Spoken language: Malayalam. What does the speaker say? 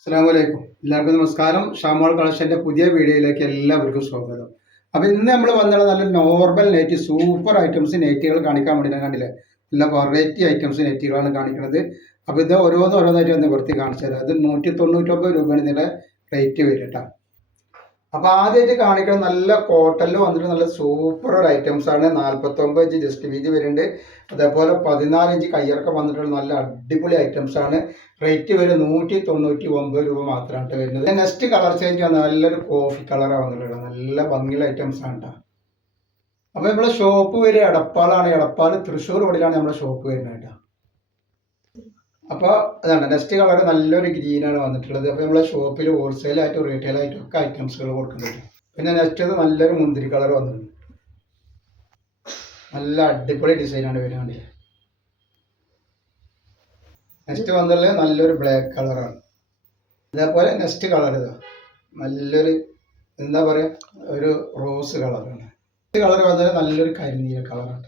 അസ്സലാമലൈക്കും. എല്ലാവർക്കും നമസ്കാരം. ഷാമോൾ കളക്ഷൻ്റെ പുതിയ വീഡിയോയിലേക്ക് എല്ലാവർക്കും സ്വാഗതം. അപ്പോൾ ഇന്ന് നമ്മൾ വന്നത് നല്ല നോർമൽ നെറ്റ് സൂപ്പർ ഐറ്റംസ് നെറ്റുകൾ കാണിക്കാൻ വേണ്ടി കണ്ടില്ലേ, നല്ല വെറൈറ്റി ഐറ്റംസ് നെറ്റുകളാണ് കാണിക്കുന്നത്. അപ്പോൾ ഇത് ഓരോന്നായിട്ട് ഒന്ന് വൃത്തി കാണിച്ചത്. അത് 199 രൂപയാണ് ഇതിൻ്റെ റേറ്റ് വരും കേട്ടോ. അപ്പോൾ ആദ്യമായിട്ട് കാണിക്കുന്നത് നല്ല കോട്ടണിൽ വന്നിട്ട് നല്ല സൂപ്പർ ഒരു ഐറ്റംസ് ആണ്. 49 ഇഞ്ച് ജസ്റ്റ് വീതി വരുന്നുണ്ട്. അതേപോലെ 14 ഇഞ്ച് കയ്യിറക്കം വന്നിട്ടുള്ള നല്ല അടിപൊളി ഐറ്റംസ് ആണ്. റേറ്റ് വരും 199 രൂപ മാത്രമാണ് വരുന്നത്. നെക്സ്റ്റ് കളർ ചേഞ്ച് വന്നത് നല്ലൊരു കോഫി കളറാണ് വന്നിട്ടുള്ളത്. നല്ല ഭംഗിയുള്ള ഐറ്റംസ് ആണ് കേട്ടോ. അപ്പോൾ നമ്മളെ ഷോപ്പ് വരും എടപ്പാളാണ്. എടപ്പാൾ തൃശ്ശൂർ റോഡിലാണ് നമ്മുടെ ഷോപ്പ് വരുന്നത് കേട്ടോ. അപ്പോൾ അതാണ് നെക്സ്റ്റ് കളർ നല്ലൊരു ഗ്രീനാണ് വന്നിട്ടുള്ളത്. അപ്പോൾ നമ്മളെ ഷോപ്പിൽ ഹോൾസെയിലായിട്ടും റീറ്റെയിലായിട്ടും ഒക്കെ ഐറ്റംസുകൾ കൊടുക്കുന്നുണ്ട്. പിന്നെ നെക്സ്റ്റ് നല്ലൊരു മുന്തിരി കളർ വന്നിട്ടുണ്ട്. നല്ല അടിപൊളി ഡിസൈനാണ് വരുന്നത്. നെക്സ്റ്റ് വന്നത് നല്ലൊരു ബ്ലാക്ക് കളറാണ്. അതേപോലെ നെക്സ്റ്റ് കളർ ഇതാ നല്ലൊരു എന്താ പറയുക, ഒരു റോസ് കളറാണ്. നെക്സ്റ്റ് കളർ വന്നത് നല്ലൊരു കരിനീല കളറാണ്.